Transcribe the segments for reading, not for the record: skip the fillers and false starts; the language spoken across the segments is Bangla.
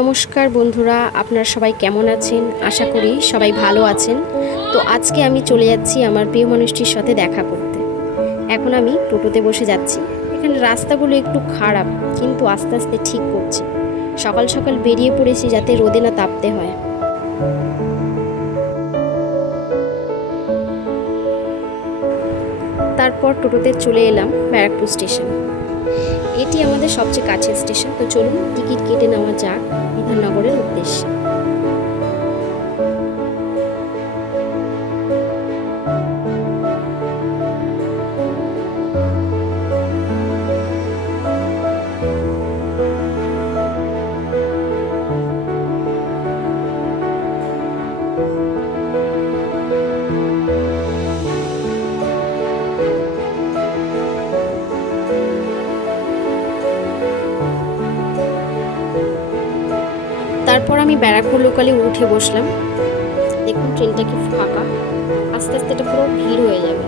নমস্কার বন্ধুরা, আপনারা সবাই কেমন আছেন? আশা করি সবাই ভালো আছেন। তো আজকে আমি চলে যাচ্ছি আমার প্রিয় মানুষটির সাথে দেখা করতে। এখন আমি টোটোতে বসে যাচ্ছি। এখানে রাস্তাগুলো একটু খারাপ, কিন্তু আস্তে আস্তে ঠিক করছে। সকাল সকাল বেরিয়ে পড়েছি যাতে রোদে না তাপতে হয়। তারপর টোটোতে চলে এলাম ব্যারাকপুর স্টেশন। এটি আমাদের সবচেয়ে কাছের স্টেশন। তো চলুন টিকিট কেটে নেওয়া যাক বিধাননগরের উদ্দেশ্যে। তারপর আমি ব্যারাকপুর লোকালে উঠে বসলাম। দেখুন ট্রেনটা কি ফাঁকা, আস্তে আস্তে এটা পুরো ভিড় হয়ে যাবে,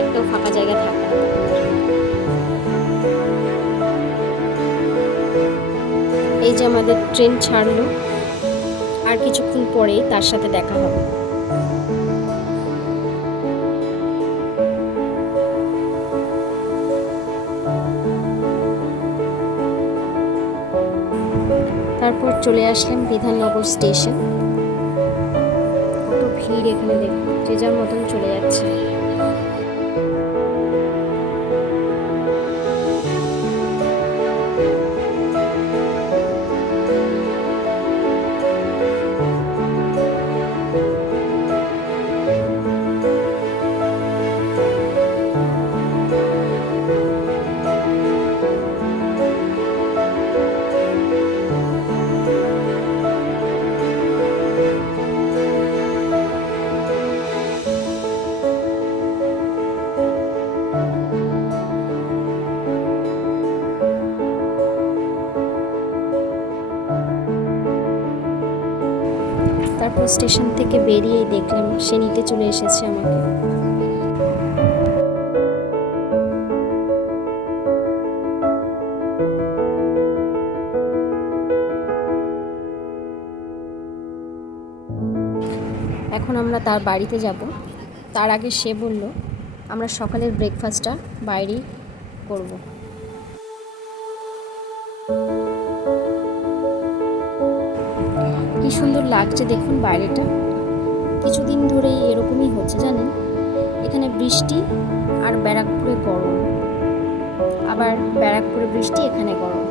একটাও ফাঁকা জায়গা থাকবে না। এই যে আমাদের ট্রেন ছাড়লো, আর কিছুক্ষণ পরেই তার সাথে দেখা হবে। তারপর চলে আসলাম বিধাননগর স্টেশন। কত ভিড় এখানে, দেখুন যে যার মতন চলে যাচ্ছে। তারপর স্টেশন থেকে বেরিয়েই দেখলাম সে নিতে চলে এসেছে আমাকে। এখন আমরা তার বাড়িতে যাব। তার আগে সে বলল আমরা সকালের ব্রেকফাস্টটা বাইরেই করব। কি সুন্দর লাগছে দেখুন বাইরেটা। কিছুদিন ধরেই এরকমই হচ্ছে জানেন, এখানে বৃষ্টি আর ব্যারাকপুরে গরম, আবার ব্যারাকপুরে বৃষ্টি এখানে গরম।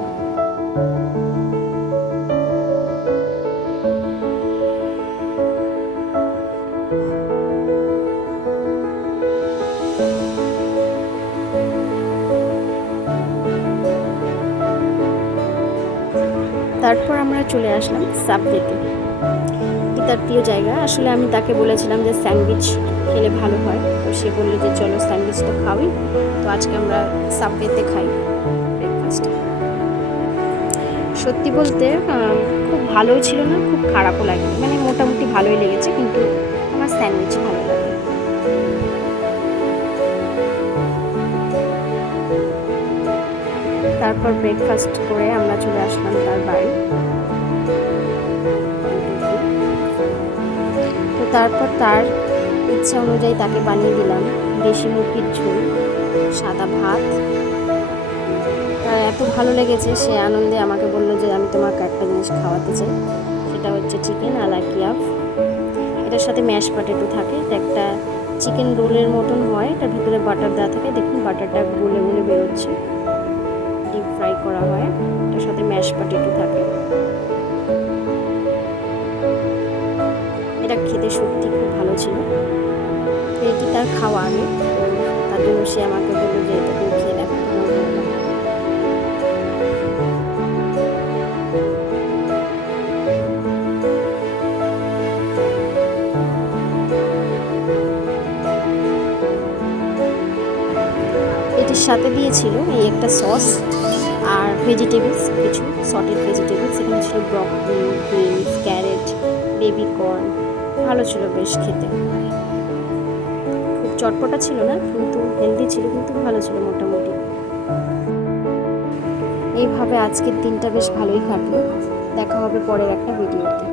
তারপর আমরা চলে আসলাম সাবওয়েতে। তার প্রিয় জায়গা। আসলে আমি তাকে বলেছিলাম যে স্যান্ডউইচ খেলে ভালো হয়, তো সে বললো যে চলো স্যান্ডউইচ তো খাওয়াই। তো আজকে আমরা সাবওয়েতে খাই ব্রেকফাস্টে। সত্যি বলতে খুব ভালোও ছিল না, খুব খারাপও লাগেনি, মানে মোটামুটি ভালোই লেগেছে, কিন্তু আমার স্যান্ডউইচ ভালো লাগে। তারপর ব্রেকফাস্ট করে আমরা চলে আসলাম তার বাড়ি। তো তারপর তার ইচ্ছা অনুযায়ী তাকে বানিয়ে দিলাম দেশি মুরগির ঝোল, সাদা ভাত। তার এত ভালো লেগেছে, সে আনন্দে আমাকে বললো যে আমি তোমাকে একটা জিনিস খাওয়াতে চাই, সেটা হচ্ছে চিকেন আলা কিয়াফ। এটার সাথে ম্যাশ পটেটো থাকে। এটা একটা চিকেন রোলের মতন হয়, এটার ভিতরে বাটার দেওয়া থাকে। দেখুন বাটারটা গলে গলে বেরোচ্ছে, ডিপ ফ্রাই করা হয়। এটার সাথে ম্যাশ পটেটো থাকে। এটা খেতে সত্যি খুব ভালো ছিল। এটি তার খাওয়া আগে, তার জন্য সে আমাকে বললো যে এটা তুমি খেয়ে দেখো, তোমার ভালো লাগবে। এটির সাথে দিয়েছিল এই একটা সস আর ভেজিটেবলস, কিছু সটেড ভেজিটেবলস। এখানে ছিল broccoli, beans, carrot, baby corn. ভালো ছিল বেশ খেতে। খুব চটপটা ছিল না, কিন্তু হেলদি ছিল, কিন্তু ভালো ছিল মোটামুটি। এইভাবে আজকের দিনটা বেশ ভালোই কাটলো। দেখা হবে পরের একটা ভিডিওতে।